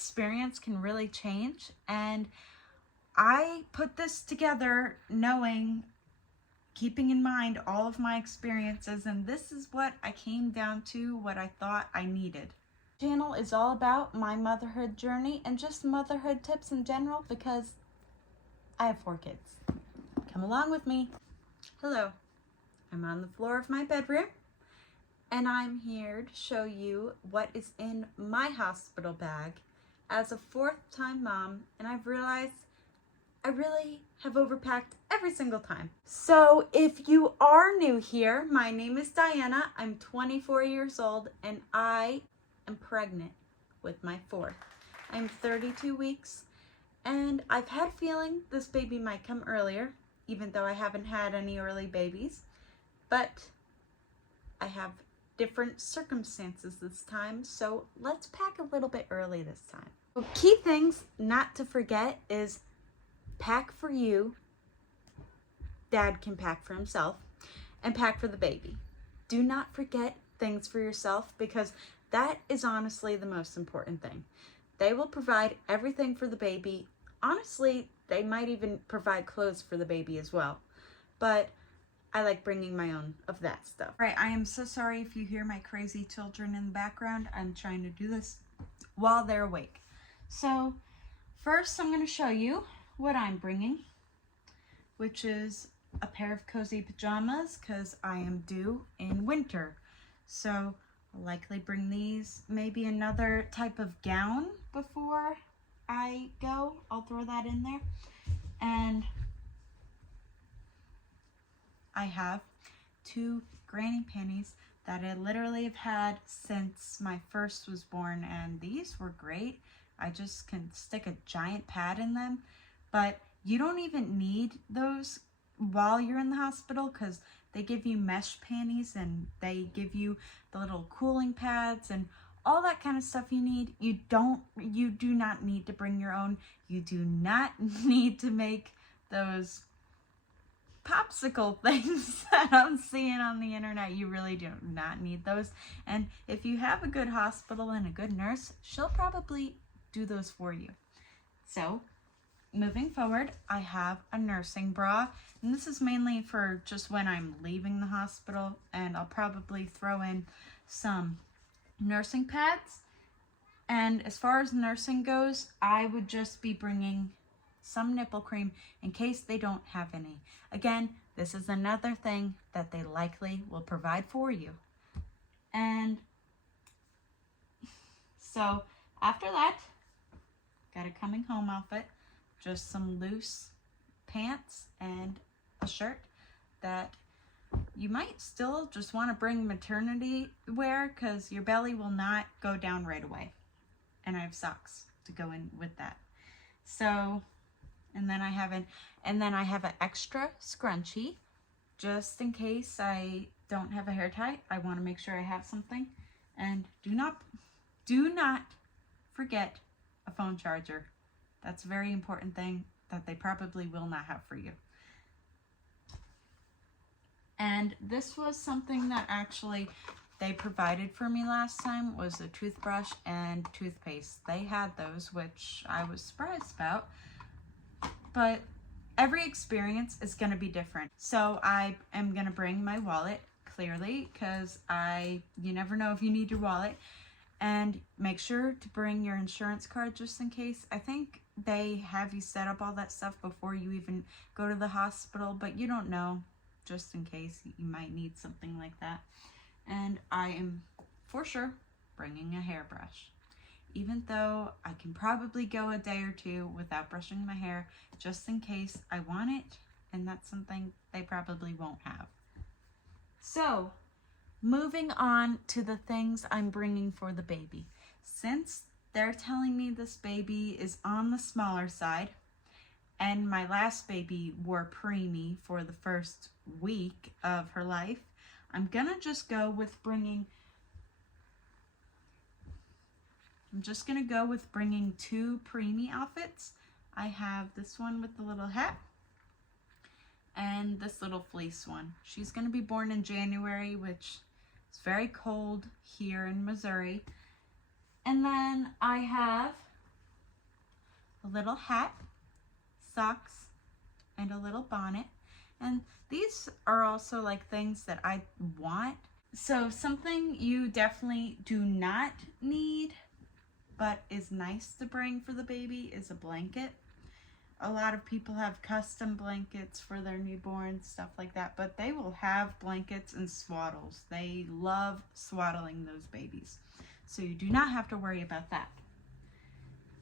experience can really change, and I put this together keeping in mind all of my experiences, and this is what I came down to, what I thought I needed. The channel is all about my motherhood journey and just motherhood tips in general because I have 4 kids. Come along with me. Hello, I'm on the floor of my bedroom, and I'm here to show you what is in my hospital bag as a 4th-time mom, and I've realized I really have overpacked every single time. So if you are new here, my name is Diana. I'm 24 years old and I am pregnant with my 4th. I'm 32 weeks and I've had a feeling this baby might come earlier, even though I haven't had any early babies, but I have different circumstances this time, so let's pack a little bit early this time. So key things not to forget is pack for you, dad can pack for himself, and pack for the baby. Do not forget things for yourself because that is honestly the most important thing. They will provide everything for the baby. Honestly, they might even provide clothes for the baby as well. But I like bringing my own of that stuff. All right, I am so sorry if you hear my crazy children in the background. I'm trying to do this while they're awake. So first I'm going to show you what I'm bringing, which is a pair of cozy pajamas because I am due in winter. So I'll likely bring these, maybe another type of gown before I go. I'll throw that in there. And I have 2 granny panties that I literally have had since my first was born, and these were great. I just can stick a giant pad in them. But you don't even need those while you're in the hospital because they give you mesh panties and they give you the little cooling pads and all that kind of stuff you need. You do not need to bring your own. You do not need to make those popsicle things that I'm seeing on the internet. You really do not need those. And if you have a good hospital and a good nurse, she'll probably do those for you. So moving forward, I have a nursing bra, and this is mainly for just when I'm leaving the hospital, and I'll probably throw in some nursing pads. And as far as nursing goes, I would just be bringing some nipple cream in case they don't have any. Again, this is another thing that they likely will provide for you. And so after that, got a coming home outfit. Just some loose pants and a shirt that you might still just want to bring maternity wear because your belly will not go down right away. And I have socks to go in with that. So, and then I have an extra scrunchie just in case I don't have a hair tie. I want to make sure I have something. And do not forget a phone charger. That's a very important thing that they probably will not have for you. And this was something that actually they provided for me last time, was a toothbrush and toothpaste. They had those, which I was surprised about. But every experience is going to be different. So I am going to bring my wallet, clearly, because you never know if you need your wallet. And make sure to bring your insurance card just in case. I think they have you set up all that stuff before you even go to the hospital, but you don't know, just in case you might need something like that. And I am for sure bringing a hairbrush, even though I can probably go a day or 2 without brushing my hair, just in case I want it, and that's something they probably won't have. So moving on to the things I'm bringing for the baby. Since they're telling me this baby is on the smaller side, and my last baby wore preemie for the first week of her life, I'm gonna just go with bringing 2 preemie outfits. I have this one with the little hat and this little fleece one. She's gonna be born in January, which is very cold here in Missouri. And then I have a little hat, socks, and a little bonnet. And these are also like things that I want. So something you definitely do not need but is nice to bring for the baby is a blanket. A lot of people have custom blankets for their newborns, stuff like that, but they will have blankets and swaddles. They love swaddling those babies. So you do not have to worry about that.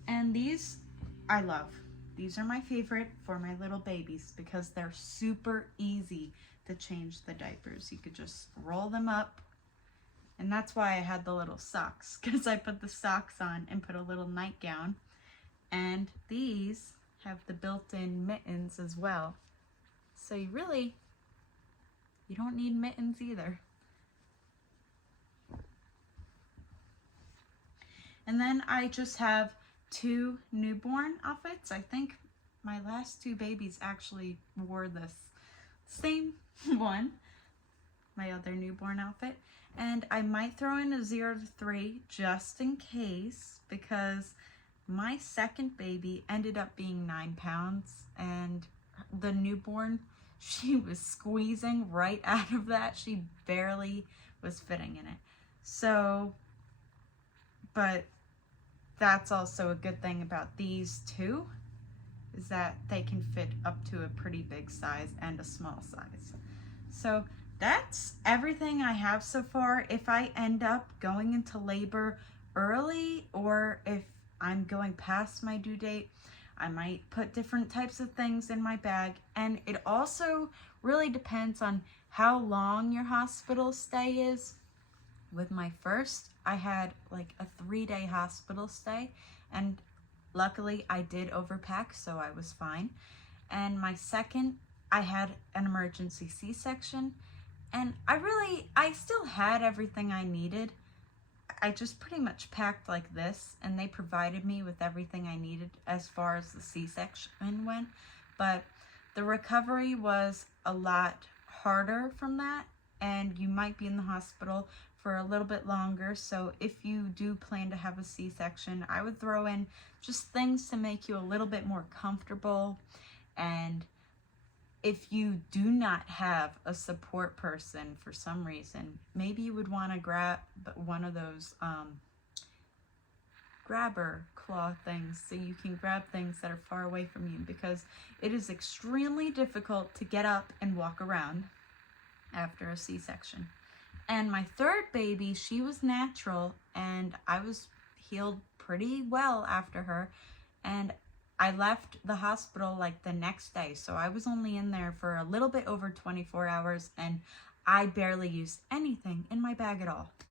And these I love. These are my favorite for my little babies because they're super easy to change the diapers. You could just roll them up. And that's why I had the little socks, because I put the socks on and put a little nightgown. And these have the built-in mittens as well. So you don't need mittens either. And then I just have 2 newborn outfits. I think my last 2 babies actually wore this same one, my other newborn outfit. And I might throw in a 0 to 3 just in case, because my second baby ended up being 9 pounds, and the newborn, she was squeezing right out of that. She barely was fitting in it. So, but that's also a good thing about these two, is that they can fit up to a pretty big size and a small size. So that's everything I have so far. If I end up going into labor early, or if I'm going past my due date, I might put different types of things in my bag. And it also really depends on how long your hospital stay is. With my first, I had like a 3-day hospital stay, and luckily I did overpack, so I was fine. And my second, I had an emergency C-section, and I still had everything I needed. I just pretty much packed like this, and they provided me with everything I needed as far as the C-section went. But the recovery was a lot harder from that, and you might be in the hospital for a little bit longer. So if you do plan to have a C-section, I would throw in just things to make you a little bit more comfortable. And if you do not have a support person for some reason, maybe you would want to grab one of those grabber claw things, so you can grab things that are far away from you, because it is extremely difficult to get up and walk around after a C-section. And my third baby, she was natural, and I was healed pretty well after her. And I left the hospital like the next day, so I was only in there for a little bit over 24 hours, and I barely used anything in my bag at all.